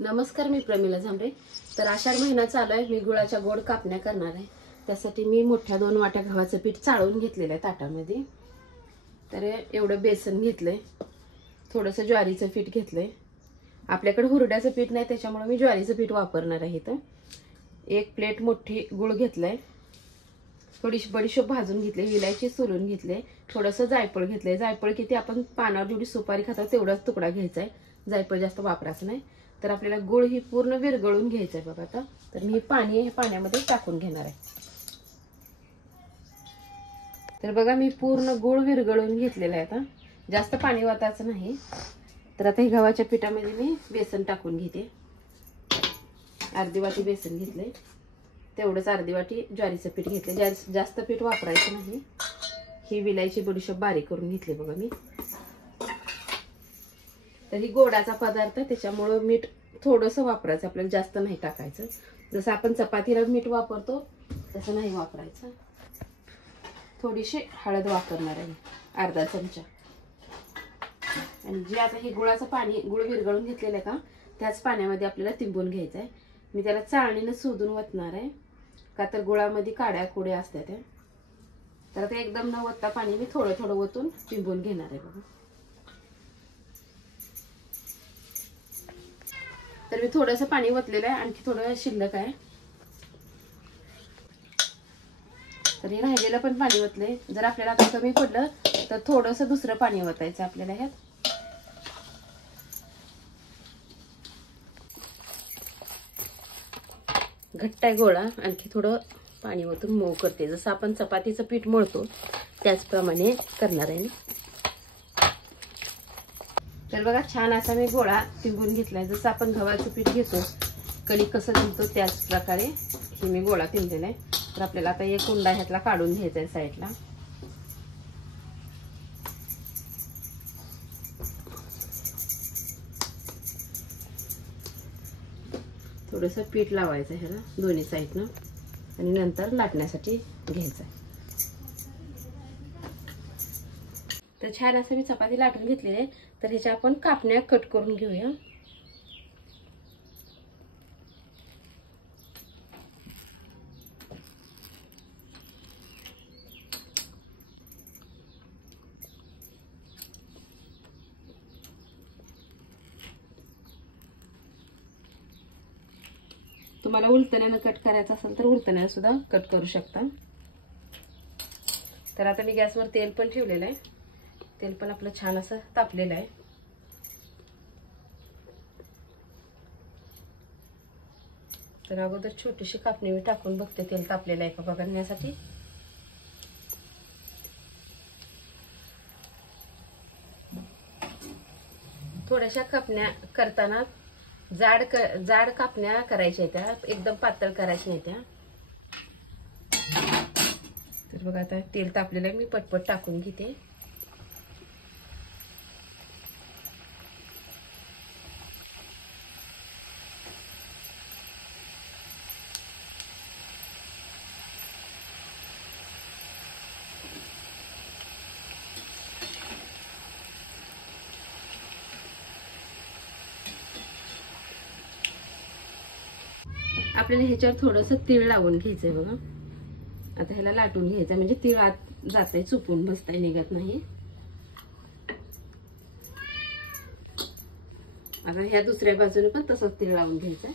नमस्कार, मी प्रमिला झांबरे। तर आषाढ महिना चालू आहे, मी गुळाच्या गोड कापण्या करणार आहे। त्यासाठी मी मोठ्या 2 वाट्या गव्हाचं पीठ चाळून घेतलेलं आहे ताटामध्ये। तर एवढं बेसन घेतलंय, थोडंसं ज्वारीचं पीठ घेतलंय। आपल्याकडे हुरड्याचं पीठ नाही त्याच्यामुळे मी ज्वारीचं पीठ वापरणार आहे। तर 1 प्लेट मोठी गुळ घेतलाय, थोडीशी बडीशोप भाजून घेतली, विलायची सोलून घेतले, थोडंसं जायफळ घेतलंय। जायफळ किती आपण पानावर जेवढी सुपारी खातो तेवढाच तुकडा घ्यायचा आहे, जायफळ जास्त वापरायचं नाही। तर आपल्याला गुळ ही पूर्ण विरघळून घ्यायचं आहे बघा। आता तर मी पाणी हे पाण्यामध्ये टाकून घेणार आहे। तर बघा मी पूर्ण गुळ विरघळून घेतलेला आहे, आता जास्त पाणी वाटायचं नाही। तर आता हे गव्हाच्या पिठामध्ये मी बेसन टाकून घेते। अर्धी वाटी बेसन घेतले, तेवढंच अर्धी वाटी ज्वारीचं पीठ घेतले, जास्त पीठ वापरायचं नाही। ही विलायची बडीशोप बारीक करून घेतली बघा मी। तर ही गोडाचा पदार्थ त्याच्यामुळे मीठ थोडंसं वापरायचं, आपल्याला जास्त नाही टाकायचं। जसं आपण चपातीला मीठ वापरतो तसं नाही वापरायचं। थोडीशी हळद वापरणार आहे, अर्धा चमचा। आणि जे आता हे गुळाचं पाणी गुळ विरघळून घेतलेलं आहे का, त्याच पाण्यामध्ये आपल्याला तिंबून घ्यायचं आहे। मी त्याला चाळणीने शोधून वतणार आहे, का तर गुळामध्ये काड्या कुड्या असतात। तर आता एकदम न वतता पाणी मी थोडं थोडं वतून तिंबून घेणार आहे बघा। तर मी थोडंसं पाणी वतलेलं आहे, आणखी थोडं शिल्लक आहे। तर हे राहिलेलं पण पाणी वतले। जर आपल्याला आता कमी पडलं तर थोडंसं दुसरं पाणी वतायचं आपल्याला ह्यात। घट्ट आहे गोळा, आणखी थोडं पाणी वतून मऊ करते, जसं आपण चपातीचं पीठ मळतो त्याचप्रमाणे करणार आहे। तर बघा छान असा मी गोळा तिंबून घेतलाय, जसं आपण गव्हाचं पीठ घेतो कणिक कसं तिंबतो त्याच प्रकारे हे मी गोळा तिंबलेला आहे। तर आपल्याला आता एक उंडा ह्यातला काढून घ्यायचा आहे साईडला। थोडंसं पीठ लावायचं ह्याला दोन्ही साईडनं आणि नंतर लाटण्यासाठी घ्यायचं आहे। तर छान असं मी चपाती लाटून घेतलेली आहे। तर ह्याच्या आपण कापण्या कट करून घेऊया। तुम्हाला उलटण्यानं कट करायचं असेल तर उलटण्यानं सुद्धा कट करू शकता। तर आता मी गॅसवर तेल पण ठेवलेलं आहे, तेल पण आपलं छान असं तापलेलं आहे। तर अगोदर छोटीशी कापणी मी टाकून बघते तेल तापलेलं आहे का बघण्यासाठी। थोड्याशा कापण्या करताना जाड कापण्या करायच्या, त्या एकदम पातळ करायच्या नाही त्या। तर बघा आता तेल तापलेलं आहे, मी पटपट टाकून घेते। आपल्याला ह्याच्यावर थोडंसं तीळ लावून घ्यायचंय बघा। आता ह्याला लाटून घ्यायचं, म्हणजे तीळ आत जाते, चुपून बसताय, निघत नाही। आता ह्या दुसऱ्या बाजूने पण तसंच तीळ लावून घ्यायचं।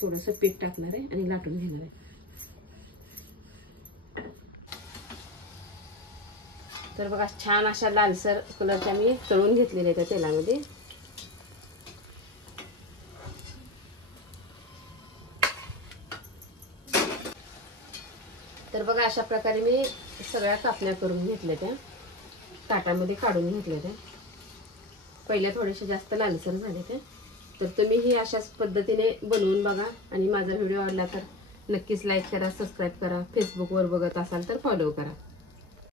थोडंसं पीठ टाकणार आहे आणि लाटून घेणार आहे। तर बघा छान अशा लालसर कलरच्या मी तळून घेतलेल्या त्या तेलामध्ये। तर बघा अशा प्रकारे मी सगळ्या कापण्या करून घेतल्या, त्या ताटामध्ये काढून घेतल्या। त्या पहिल्या थोडेसे जास्त लालसर झाले त्या। तर तुम्ही ही अशाच पद्धतीने बनवून बघा आणि माझा व्हिडिओ आवडला तर नक्कीच लाईक करा, सबस्क्राईब करा। फेसबुकवर बघत असाल तर फॉलो करा।